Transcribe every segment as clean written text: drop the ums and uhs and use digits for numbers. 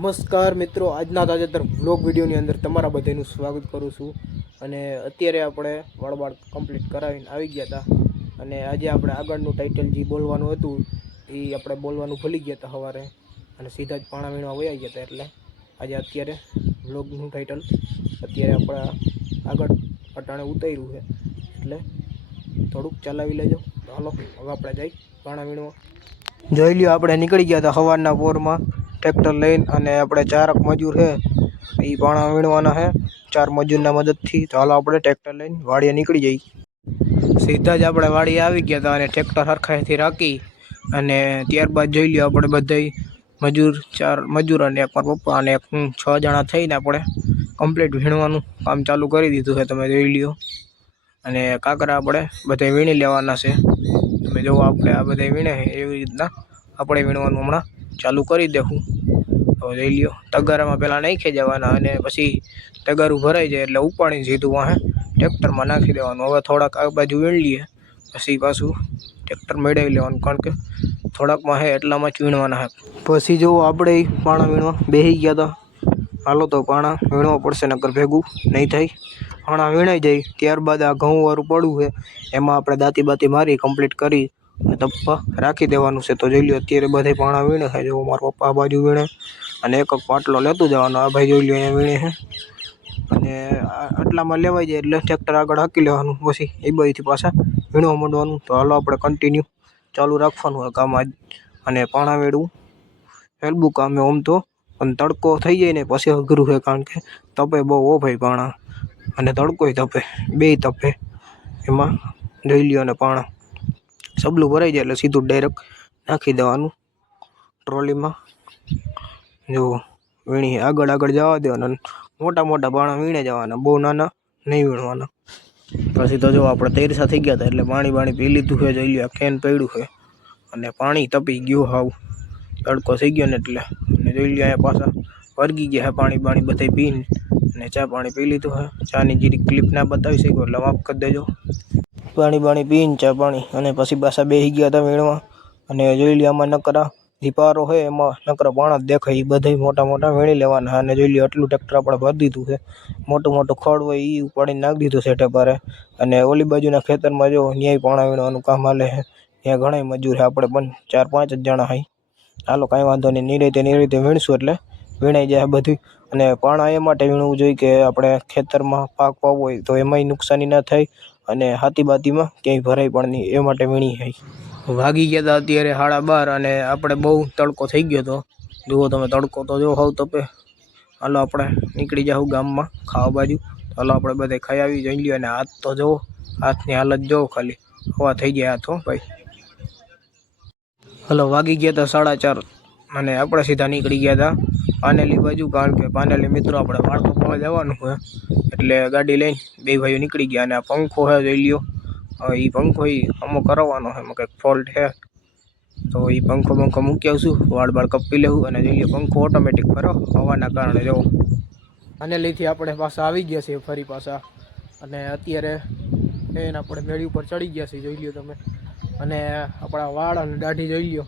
નમસ્કાર મિત્રો, આજના તાજેતર વ્લોગ વિડીયોની અંદર તમારા બધાનું સ્વાગત કરું છું. અને અત્યારે આપણે વાળ કમ્પ્લીટ કરાવીને આવી ગયા હતા. અને આજે આપણે આગળનું ટાઇટલ જે બોલવાનું હતું એ આપણે બોલવાનું ભૂલી ગયા હતા સવારે, અને સીધા જ પાણા વીણવા વયા ગયા હતા. એટલે આજે અત્યારે વ્લોગનું ટાઇટલ અત્યારે આપણે આગળ અટાણે ઉતાર્યું છે, એટલે થોડુંક ચલાવી લેજો. તો હાલો હવે આપણે જઈ પાણા વીણવા. જોઈ લ્યો, આપણે નીકળી ગયા હતા સવારના પોરમાં ટ્રેક્ટર લઈને, અને આપણે 4 મજૂર છે એ પાણા વીણવાના છે 4 મજૂરના મદદથી. તો હાલો આપણે ટ્રેક્ટર લઈને વાડીએ નીકળી જઈએ. સીધા જ આપણે વાડીએ આવી ગયા હતા અને ટ્રેક્ટર સરખાઈથી રાખી, અને ત્યારબાદ જોઈ લ્યો આપણે બધા મજૂર 4 મજૂર અને એક મારા પપ્પા અને એક 6 જણા થઈને આપણે કમ્પ્લીટ વીણવાનું કામ ચાલુ કરી દીધું છે. તમે જોઈ લ્યો, અને કાંકરા આપણે બધા વીણી લેવાના છે. તમે જુઓ, આપણે આ બધા વીણે એવી રીતના આપણે વીણવાનું હમણાં ચાલુ કરી દેવું. તો જોઈ લ્યો, તગારામાં પહેલાં નાખી જવાના, અને પછી તગારું ભરાઈ જાય એટલે ઉપાડીને સીધું વાહે ટ્રેક્ટરમાં નાખી દેવાનું. હવે થોડાક આ બાજુ વીણી લઈએ, પછી પાછું ટ્રેક્ટર મેળવી લેવાનું, કારણ કે થોડાકમાં છે એટલામાં જ વીણવાના છે. પછી જુઓ, આપણે પાણા વીણવા બેસી ગયા હતા. હાલો તો પાણા વીણવા પડશે, નકર ભેગું નહીં થાય. પાણા વીણાઈ જાય ત્યારબાદ આ ઘઉંવાળું પડવું છે, એમાં આપણે દાંતી બાતી મારી કમ્પ્લીટ કરી અને તપ્પા રાખી દેવાનું છે. તો જોઈ લો, અત્યારે બધા પાણા વીણે છે. જો મારા પપ્પા આ બાજુ વીણે, અને એક પાટલો લેતું જવાનો. આ ભાઈ જોઈ લો અહીંયા વીણે છે, અને આટલામાં લેવાઈ જાય એટલે ટ્રેક્ટર આગળ હાકી લેવાનું, પછી એ બાજુથી પાછા વીણવા માંડવાનું. તો હાલો આપણે કન્ટિન્યુ ચાલુ રાખવાનું હોય કામ આજ. અને પાણા વીણવું હેલ્બું કામ છે આમ તો, પણ તડકો થઈ જાય ને પછી અઘરું છે, કારણ કે તપે બહુ હો ભાઈ પાણા, અને તડકોય તપે, બેય તપે. એમાં જોઈ લ્યો, અને પાણા સબલું ભરાઈ જાય એટલે સીધું ડાયરેક્ટ નાખી દેવાનું ટ્રોલીમાં. જો વીણી આગળ આગળ જવા દેવાના, મોટા મોટા પાણા વીણે જવાના, બહુ નાના નહીં વીણવાના. પછી તો જો આપણે તેરસા થઈ ગયા હતા એટલે પાણી પી લીધું છે. જોઈ લ્યો, કેન પડ્યું છે, અને પાણી તપી ગયું હાવ, તડકો થઈ ગયો ને એટલે. અને જોઈ લ્યો, અહીંયા પાછા વર્ગી ગયા છે પાણી બધા પીને, અને ચા પાણી પી લીધું છે. ચાની જીરી ક્લિપ ના બતાવી શક્યો એટલે માફ કરી દેજો. પાણી પીને ચા પાણી, અને પછી પાછા બેસી ગયા હતા વીણવા. અને જોઈ લ્યો, આમાં નકરા દીપારો હોય એમાં નકરા પાણા જ દેખાય, એ બધા મોટા મોટા વીણી લેવાના. અને જોઈ લ્યો, આટલું ટ્રેક્ટર આપણે ભરી દીધું છે. મોટું ખડ હોય એ ઉપાડીને નાખી દીધું છે ટેપારે. અને ઓલી બાજુના ખેતરમાં જો ન્યાય પાણા વીણવાનું કામ હાલે છે, ત્યાં ઘણા મજૂર છે, આપણે પણ 4-5 જ જણા હોય. હાલો કાંઈ વાંધો નહીં, નિરાતે વીણશું એટલે વીણાઈ જાય બધું. અને પાણા એ માટે વીણવું જોઈએ કે આપણે ખેતરમાં પાક વાવવો હોય તો એમાંય નુકસાની ના થાય, અને હાથી બાતીમાં ક્યાંય ભરાય પણ નહીં, એ માટે વીણી જાય. વાગી ગયા હતા અત્યારે 12:30, અને આપણે બહુ તડકો થઈ ગયો હતો. જુઓ તમે, તડકો તો જો હાવ તપે. હાલો આપણે નીકળી જાઉં ગામમાં ખાવા બાજુ. હાલો આપણે બધા ખાઈ આવી. જોઈ લ્યો, અને હાથ તો જુઓ, હાથની હાલત જુઓ, ખાલી હવા થઈ ગયા હાથ હો ભાઈ. હાલો વાગી ગયા હતા 4:30, અને આપણે સીધા નીકળી ગયા હતા પાનેલી બાજુ, કારણ કે પાનેલી મિત્રો આપણે વાળ કપાવા જવાનું હોય, એટલે ગાડી લઈને બે ભાઈઓ નીકળી ગયા. અને આ પંખો છે જોઈ લ્યો, એ પંખો અમુક કરાવવાનો છે, એમાં કંઈક ફોલ્ટ છે, તો એ પંખો મૂકી આવશું, વાળ કપી લેવું. અને જોઈ લ્યો, પંખો ઓટોમેટિક ફરો હવાના કારણે. જો પાનેલીથી આપણે પાછા આવી ગયા છીએ ફરી પાછા, અને અત્યારે એને આપણે મેળી ઉપર ચડી ગયા છીએ. જોઈ લ્યો તમે, અને આપણા વાળ અને દાઢી જોઈ લ્યો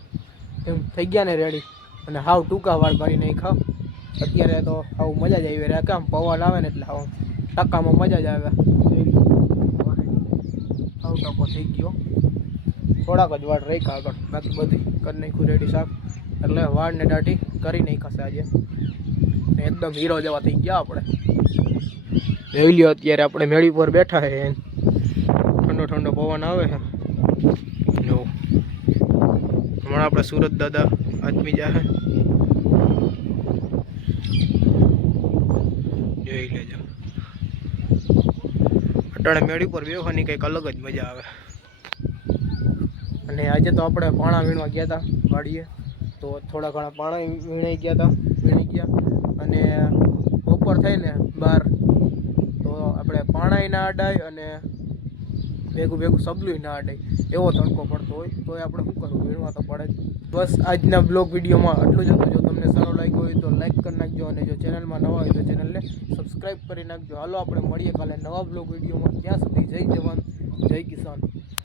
એમ થઈ ગયા ને રેડી, અને હાવ ટૂંકા વાળ કરી નાખ્યા. અત્યારે તો હાવ મજા જ આવી રહ્યા, કામ પવન આવે ને એટલે હાવ ટકામાં મજા જ આવે. જોઈ લ્યો, હાવ ટકો થઈ ગયો. થોડાક જ વાળ રાખ્યા આગળ, બાકી બધી કરી નાખ્યું રેડી સાફ. એટલે વાળને દાઢી કરી નાખાશે આજે, ને એકદમ હીરો જેવા થઈ ગયા આપણે. જોઈ લ્યો, અત્યારે આપણે મેળી પર બેઠા છે, ઠંડો પવન આવે છે. જો હમણાં આપણે સુરત દાદા આદમી જાય, જોઈ લેજો. અટાણે મેળી પર વ્યવહારની કંઈક અલગ જ મજા આવે. અને આજે તો આપણે પાણા વીણવા ગયા હતા વાડીએ, તો થોડા ઘણા પાણા વીણી ગયા. અને બપોર થઈને 12, તો આપણે પાણાય ના અડાય અને ભેગું સબલું ના અડાય, એવો તડકો પડતો હોય, તો આપણે શું કરવું, વીણવા તો પડે જ. બસ આજના બ્લોગ વિડીયોમાં આટલું જ હતું. જો તમને સારો લાગ્યો હોય તો લાઈક કરી નાખજો, અને જો ચેનલમાં નવા હોય તો ચેનલને સબસ્ક્રાઈબ કરી નાખજો. હાલો આપણે મળીએ કાલે નવા બ્લોગ વિડીયોમાં. ત્યાં સુધી જય જવાન જય કિસાન.